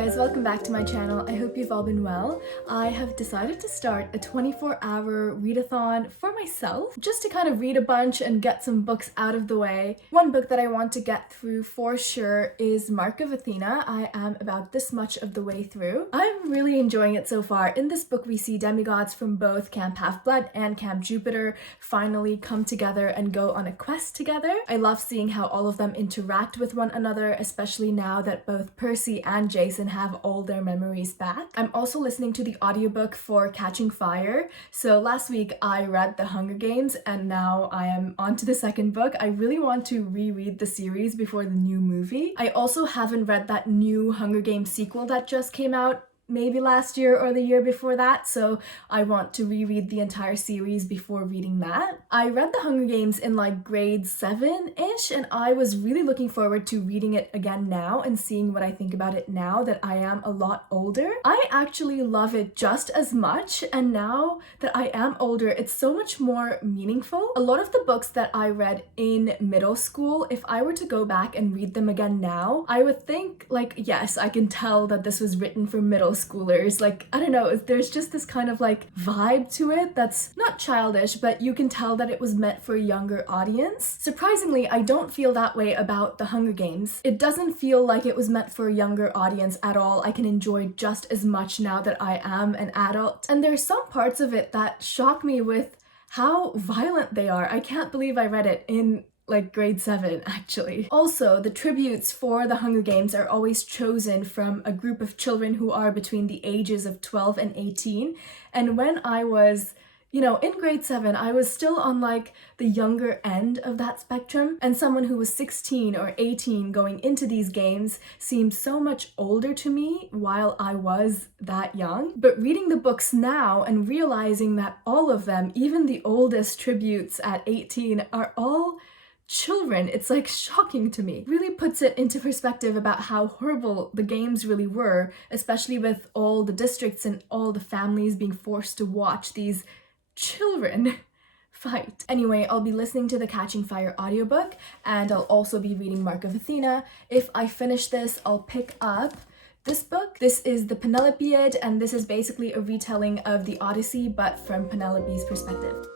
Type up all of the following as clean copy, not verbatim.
guys, welcome back to my channel. I hope you've all been well. I have decided to start a 24-hour readathon for myself, just to kind of read a bunch and get some books out of the way. One book that I want to get through for sure is Mark of Athena. I am about this much of the way through. I'm really enjoying it so far. In this book, we see demigods from both Camp Half-Blood and Camp Jupiter finally come together and go on a quest together. I love seeing how all of them interact with one another, especially now that both Percy and Jason have all their memories back. I'm also listening to the audiobook for Catching Fire. So last week I read The Hunger Games and now I am on to the second book. I really want to reread the series before the new movie. I also haven't read that new Hunger Games sequel that just came out maybe last year or the year before that, so I want to reread the entire series before reading that. I read The Hunger Games in like grade 7-ish, and I was really looking forward to reading it again now and seeing what I think about it now that I am a lot older. I actually love it just as much, and now that I am older, it's so much more meaningful. A lot of the books that I read in middle school, if I were to go back and read them again now, I would think like, yes, I can tell that this was written for middle schoolers. Like, I don't know, there's just this kind of like vibe to it that's not childish, but you can tell that it was meant for a younger audience. Surprisingly, I don't feel that way about The Hunger Games. It doesn't feel like it was meant for a younger audience at all. I can enjoy just as much now that I am an adult. And there's some parts of it that shock me with how violent they are. I can't believe I read it in like grade 7 actually. Also, the tributes for The Hunger Games are always chosen from a group of children who are between the ages of 12 and 18. And when I was, in grade 7, I was still on like the younger end of that spectrum, and someone who was 16 or 18 going into these games seemed so much older to me while I was that young. But reading the books now and realizing that all of them, even the oldest tributes at 18, are all children, it's like shocking to me. Really puts it into perspective about how horrible the games really were, especially with all the districts and all the families being forced to watch these children fight. Anyway, I'll be listening to the Catching Fire audiobook, and I'll also be reading Mark of Athena. If I finish this, I'll pick up this book. This is the Penelopeid, and this is basically a retelling of the Odyssey, but from Penelope's perspective.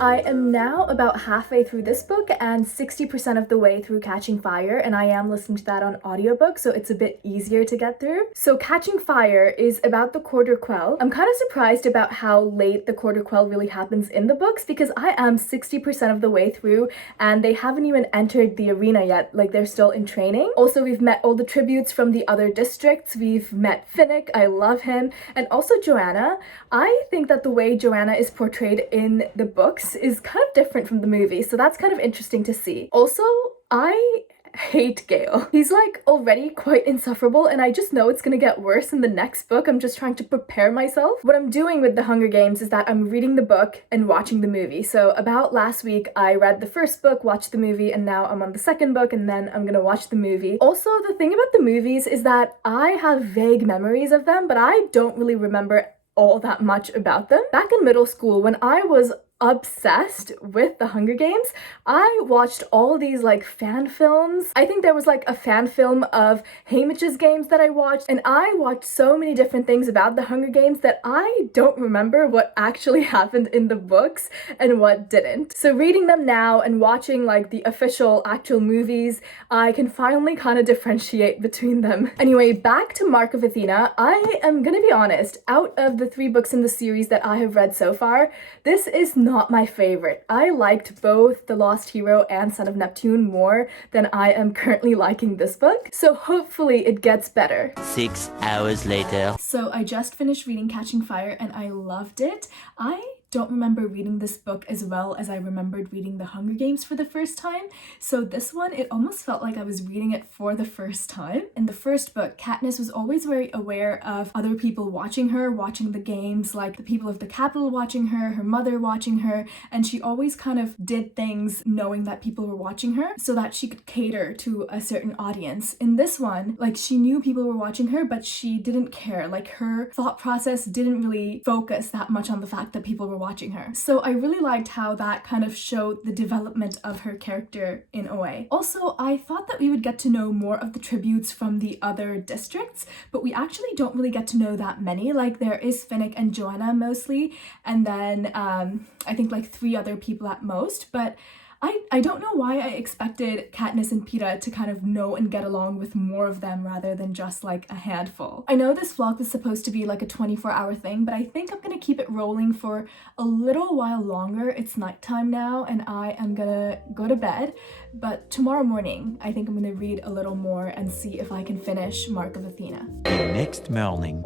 I am now about halfway through this book and 60% of the way through Catching Fire, and I am listening to that on audiobook, so it's a bit easier to get through. So Catching Fire is about the quarter quell. I'm kind of surprised about how late the quarter quell really happens in the books, because I am 60% of the way through and they haven't even entered the arena yet, like they're still in training. Also, we've met all the tributes from the other districts. We've met Finnick, I love him, and also Joanna. I think that the way Joanna is portrayed in the books is kind of different from the movie, so that's kind of interesting to see. Also, I hate Gale. He's like already quite insufferable, and I just know it's gonna get worse in the next book. I'm just trying to prepare myself. What I'm doing with The Hunger Games is that I'm reading the book and watching the movie. So about last week, I read the first book, watched the movie, and now I'm on the second book, and then I'm gonna watch the movie. Also, the thing about the movies is that I have vague memories of them, but I don't really remember all that much about them. Back in middle school, when I was obsessed with the Hunger Games. I watched all these like fan films. I think there was like a fan film of Haymitch's games that I watched, and I watched so many different things about the Hunger Games that I don't remember what actually happened in the books and what didn't. So reading them now and watching like the official actual movies, I can finally kind of differentiate between them. Anyway, back to Mark of Athena. I am gonna be honest, out of the 3 books in the series that I have read so far, this is not my favorite. I liked both The Lost Hero and Son of Neptune more than I am currently liking this book, so hopefully it gets better. 6 hours later. So I just finished reading Catching Fire and I loved it. I don't remember reading this book as well as I remembered reading The Hunger Games for the first time. So this one, it almost felt like I was reading it for the first time. In the first book, Katniss was always very aware of other people watching her, watching the games, like the people of the capital watching her mother watching her, and she always kind of did things knowing that people were watching her so that she could cater to a certain audience. In this one, like she knew people were watching her, but she didn't care. Like her thought process didn't really focus that much on the fact that people were watching her. So I really liked how that kind of showed the development of her character in a way. Also, I thought that we would get to know more of the tributes from the other districts, but we actually don't really get to know that many. Like there is Finnick and Joanna mostly, and then I think like 3 other people at most, but I don't know why I expected Katniss and Peeta to kind of know and get along with more of them rather than just like a handful. I know this vlog was supposed to be like a 24-hour thing, but I think I'm gonna keep it rolling for a little while longer. It's nighttime now and I am gonna go to bed, but tomorrow morning I think I'm gonna read a little more and see if I can finish Mark of Athena. Next morning.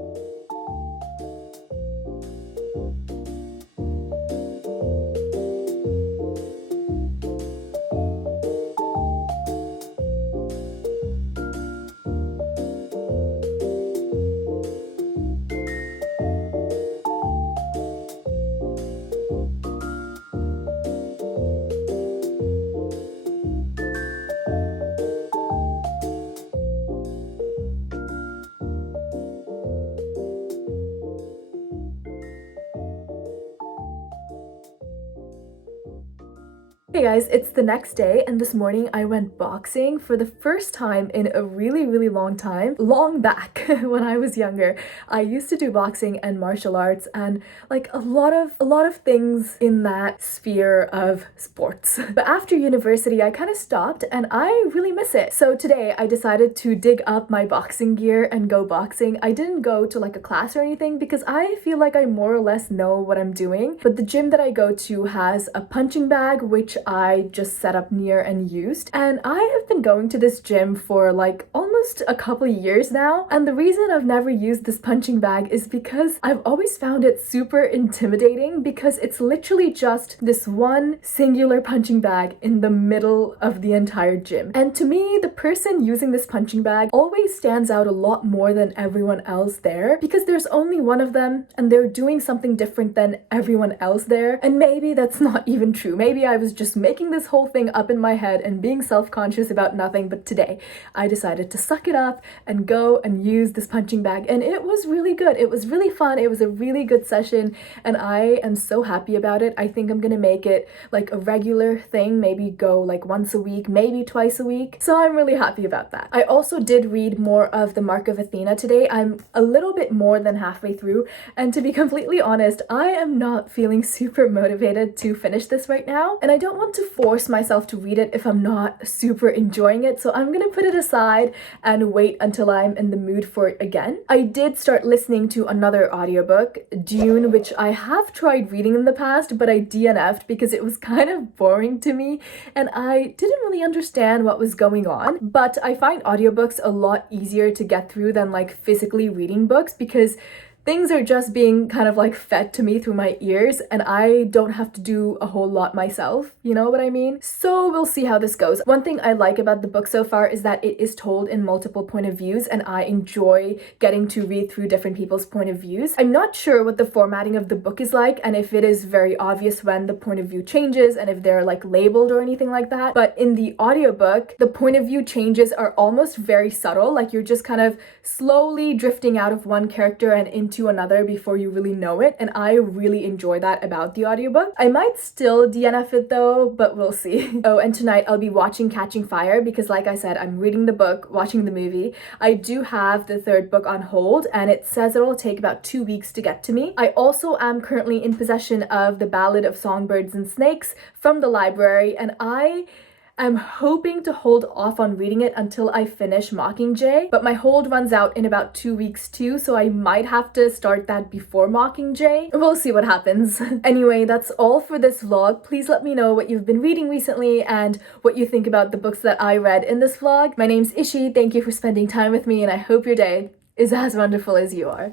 Hey guys, it's the next day and this morning I went boxing for the first time in a really long time. Long back when I was younger, I used to do boxing and martial arts and like a lot of things in that sphere of sports. But after university, I kind of stopped and I really miss it. So today I decided to dig up my boxing gear and go boxing. I didn't go to like a class or anything because I feel like I more or less know what I'm doing. But the gym that I go to has a punching bag, which I just set up near and used. And I have been going to this gym for like almost a couple years now. And the reason I've never used this punching bag is because I've always found it super intimidating because it's literally just this one singular punching bag in the middle of the entire gym. And to me, the person using this punching bag always stands out a lot more than everyone else there because there's only one of them and they're doing something different than everyone else there. And maybe that's not even true. Maybe I was just making this whole thing up in my head and being self-conscious about nothing, but today I decided to suck it up and go and use this punching bag, and it was really good. It was really fun. It was a really good session and I am so happy about it. I think I'm gonna make it like a regular thing, maybe go like once a week, maybe twice a week. So I'm really happy about that. I also did read more of the Mark of Athena today. I'm a little bit more than halfway through, and to be completely honest, I am not feeling super motivated to finish this right now, and I don't want to force myself to read it if I'm not super enjoying it, so I'm gonna put it aside and wait until I'm in the mood for it again. I did start listening to another audiobook, Dune, which I have tried reading in the past, but I DNF'd because it was kind of boring to me and I didn't really understand what was going on. But I find audiobooks a lot easier to get through than like physically reading books because things are just being kind of like fed to me through my ears and I don't have to do a whole lot myself, you know what I mean? So we'll see how this goes. One thing I like about the book so far is that it is told in multiple point of views and I enjoy getting to read through different people's point of views. I'm not sure what the formatting of the book is like and if it is very obvious when the point of view changes and if they're like labeled or anything like that, but in the audiobook, the point of view changes are almost very subtle, like you're just kind of slowly drifting out of one character and into into another before you really know it, and I really enjoy that about the audiobook. I might still DNF it though, but we'll see. Oh, and tonight I'll be watching Catching Fire because like I said, I'm reading the book, watching the movie. I do have the third book on hold and it says it'll take about 2 weeks to get to me. I also am currently in possession of The Ballad of Songbirds and Snakes from the library, and I'm hoping to hold off on reading it until I finish Mockingjay, but my hold runs out in about 2 weeks too, so I might have to start that before Mockingjay. We'll see what happens. Anyway, that's all for this vlog. Please let me know what you've been reading recently and what you think about the books that I read in this vlog. My name's Ishi, thank you for spending time with me, and I hope your day is as wonderful as you are.